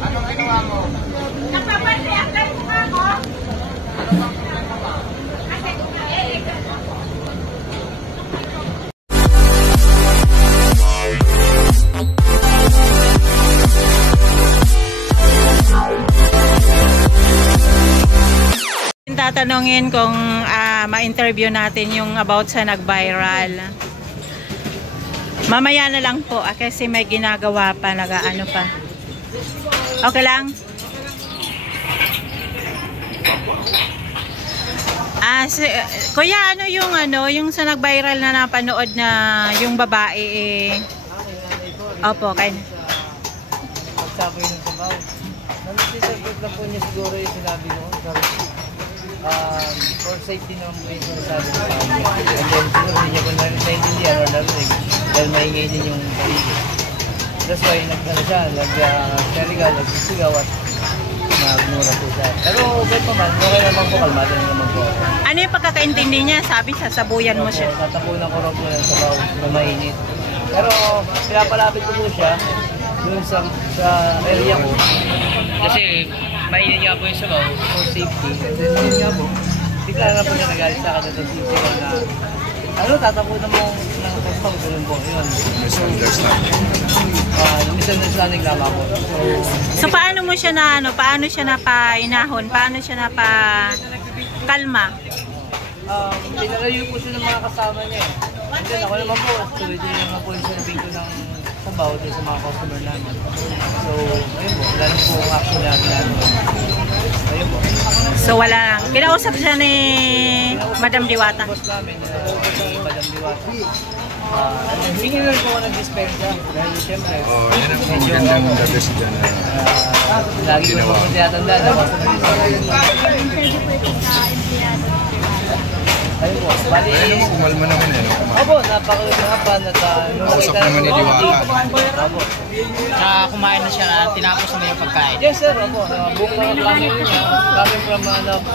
Anong ginawa mo? Nagpapaldi ang tayo mo. Tatanungin kung ma-interview natin yung about sa nag-viral. Mamaya na lang po kasi may ginagawa pa, nag-ano pa. Okay lang? Kuya, yung sa nag-viral na napanood na yung babae Opo, kayo na. Magsabi ng sabaw. Nalisisagot lang po niya siguro yung sinabi noon. For safety naman po yung sinasabi ng sabi. And then siguro hindi niya po naintindihan or narinig dahil maingay din yung paligid. That's why nag-serigal, nagsisigaw at nagmura po siya. Pero okay pa man, okay naman po, kalmado naman po. Ano yung pagkakaintindi niya? Sabi, sasabuyan mo siya. Tatapunan ko rin po ng sabaw na mainit. Pero pinapalapit ko po siya doon sa area ko. Kasi mainit nga po yung sabaw for safety. And then yun nga po, bigla na po niya nagalit sa akin at nagsigaw na tatapunan mo ng sabaw, ganoon po. Yun. Misunderstanding lang ako. So paano mo siya paano siya napainahon? Paano siya kalma? Pinalayo po siya ng mga kasama niya eh. And then ako naman po, tuloy din naman po yung sinabing ko ng sabaw din sa mga customer namin. So, ayun po, wala lang po ang action na ginagawa. Ayun po. So wala lang. Kinausap siya ni Madam Diwata. Boss namin, si Madam Diwata. Hindi na rin po ako nag-dispensa dahil siyempre medyo lagi ko po tiyatanda na basta ayun po, bali Kumalma naman opo, napakalusapan at Kausap naman ni Diwata. Opo. Kumain na siya, tinapos na yung pagkain. Yes sir, opo. Buong mga planning niya, coming from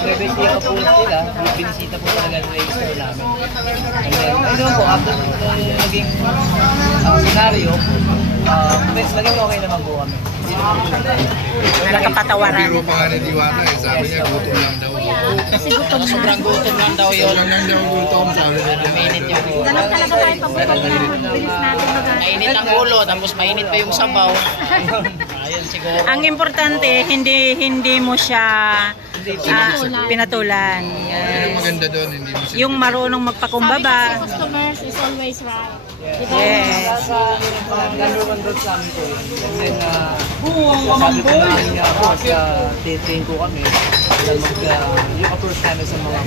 Rebecca po sila, binisita po talaga sa register namin. And then, ayun po, after nung naging scenario, naging okay naman po kami. Nakapatawaran. Biro pa nga ni Diwata sabi niya gutom lang daw. Sobrang gutom lang daw yun. Sobrang lang daw gutom, sabi niya. Mainit yung ulo. Ganun talaga tayo pag-gutom na bilis natin mag-aayos. Mainit ang ulo, tapos mainit pa yung sabaw. Ayun siguro. Ang importante, hindi mo siya pinatulan. Ang maganda doon, hindi mo siya. Yung marunong magpakumbaba. Customers is always right. Yes. Number one road sa amin po. And then, sabi ko namin nga po, titrain ko kami. Yung approach namin sa mga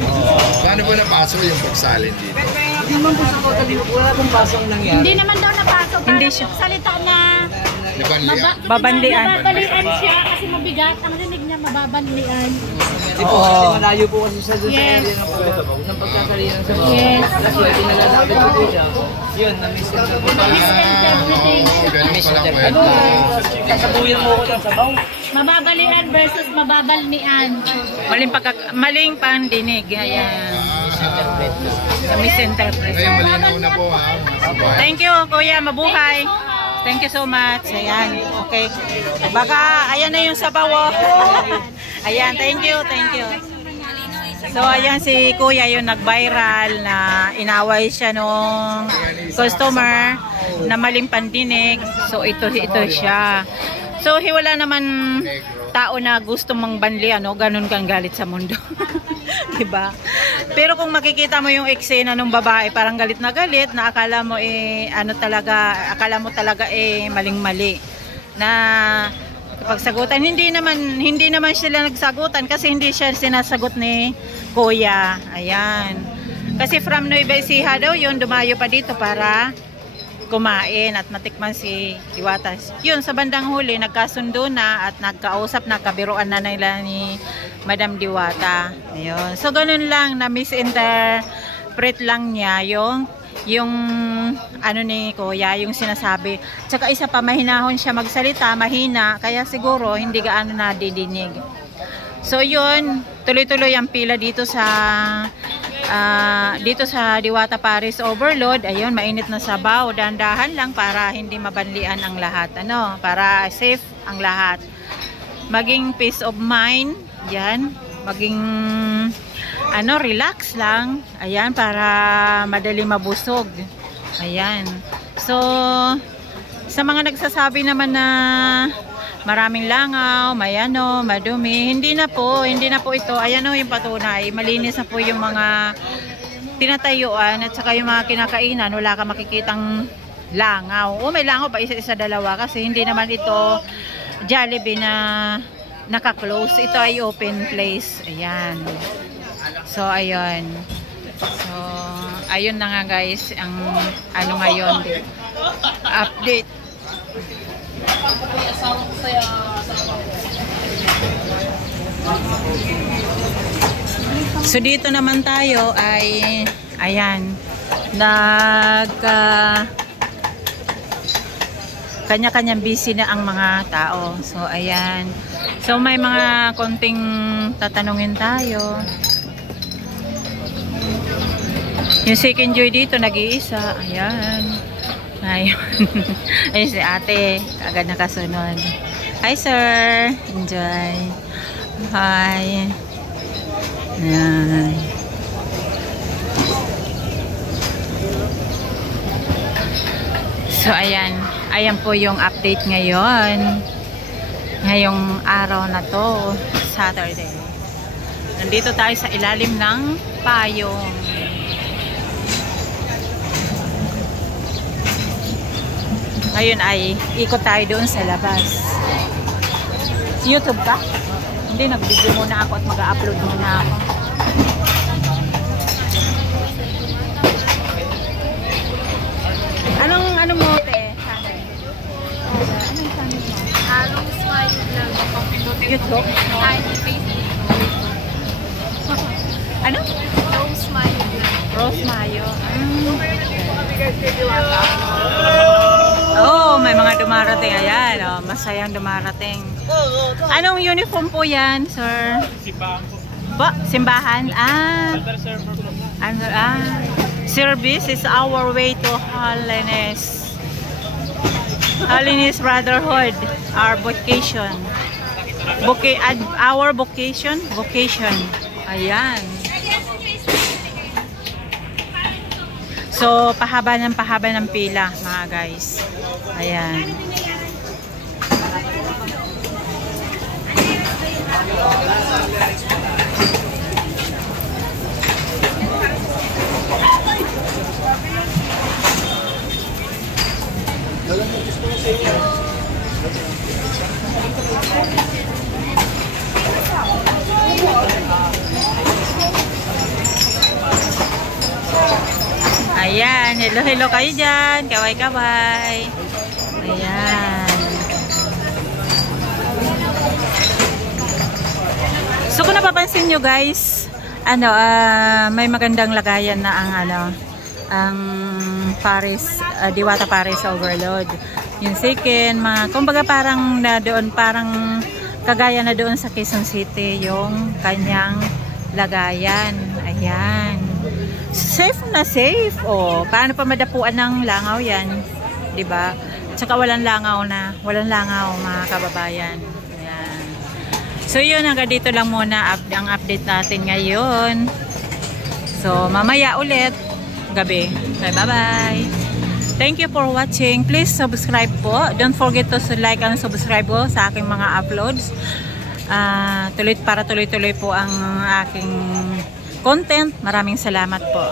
Paano ba napasok yung pagsalin dito? Hindi naman po sa kota dito, wala pong pasong nangyari. Hindi naman daw napasok. Hindi Parang siya. yung salita na Babanlian. Mababalian siya kasi mabigat. Ang rinig niya mababanlian. Hindi po, kasi malayo po kasi siya doon sa area ng pagkakali ng sabaw. Yes. Kasi pinalalapit ko po siya. Yun, na-misinterpret po. Misinterpretation. Ano, sasabuyan mo ko ng sabaw? Mababalian versus mababalnian. Maling pandinig. Ayan. Misinterpret. Ngayon malinaw na po ha. Thank you, Kuya. Mabuhay. Thank you so much. Ayan. Okay. Baka, ayan na yung sabaw. Ayan. Thank you. Thank you. So, ayan si Kuya yung nag-viral na inaway siya nung customer na maling pandinig. So, ito siya. So, wala naman tao na gusto mang banli, ganun kang galit sa mundo. Diba? Pero kung makikita mo yung eksena ng babae, parang galit na akala mo akala mo talaga maling-mali. Na pagsagutan, hindi naman sila nagsagutan kasi hindi siya sinasagot ni Kuya. Ayan. Kasi from Nueva Ecija daw yun, dumayo pa dito para kumain at matikman si Diwata. Yun, sa bandang huli, nagkasundo na at nagkausap na, kabiruan na nila ni Madam Diwata. Ayun. So, ganun lang, na misinterpret lang niya yung ni Kuya, yung sinasabi. Tsaka isa pa, mahinahon siya magsalita, mahina, kaya siguro hindi gaano nadidinig. So yun, tuloy-tuloy ang pila dito sa Diwata Paris Overload. Ayun, mainit na sabaw. Dahan-dahan lang para hindi mabanlian ang lahat. Ano, para safe ang lahat. Maging peace of mind. Yan. Maging relax lang. Ayan, para madali mabusog. Ayan. So, sa mga nagsasabi naman na maraming langaw, may madumi, hindi na po ito. Ayan o yung patunay. Malinis na po yung mga tinatayuan at saka yung mga kinakainan. Wala ka makikitang langaw. O may langaw pa, isa-isa, dalawa. Kasi hindi naman ito Jollibee na naka-close. Ito ay open place. Ayan. So, ayun. So, ayun na nga guys. Ang ngayon. Update. So dito naman tayo ay ayan, kanya-kanyang busy na ang mga tao. So ayan. So may mga konting tatanungin tayo. Yung second joy dito nag-iisa. Ayan. Ayun. Ayun si ate. Agad nakasunod. Hi sir. Enjoy. Hi. Ayan. So ayan. Ayan po yung update ngayon. Ngayong araw na to. Saturday. Nandito tayo sa ilalim ng payong. Ngayon ay ikot tayo doon sa labas. YouTube ka? Hindi, nag-video muna ako at mag-upload muna ako. Anong mo, te? Channel? Anong channel mo? Anong smile lang? YouTube? Ay, Facebook. Ano? Rose Mayo lang. Rose Mayo. Oh, may mga dumarating. Ayan, oh, masayang dumarating. Anong uniform po yan, sir? Simbahan po. Ba? Simbahan? Service is our way to holiness. Holiness Brotherhood. Our vocation. Our vocation? Vocation. Ayan. So, pahaba ng pila, mga guys. Ayan. Ayan, hello kayo dyan. Kaway-kaway. Ayan. So kung napapansin nyo guys, may magandang lagayan na ang Paris, Diwata Paris Overload. Yung second, kumbaga parang kagaya na doon sa Quezon City yung kanyang lagayan. Ayan. Safe na safe. Oh, paano pa madapuan ng langaw yan? 'Di ba? Tsaka walang langaw mga kababayan. Ayan. So yun, hanggang dito lang muna ang update natin ngayon. So mamaya ulit gabi. Okay, bye-bye. Thank you for watching. Please subscribe po. Don't forget to like and subscribe po sa aking mga uploads. Para tuloy-tuloy po ang aking content. Maraming salamat po.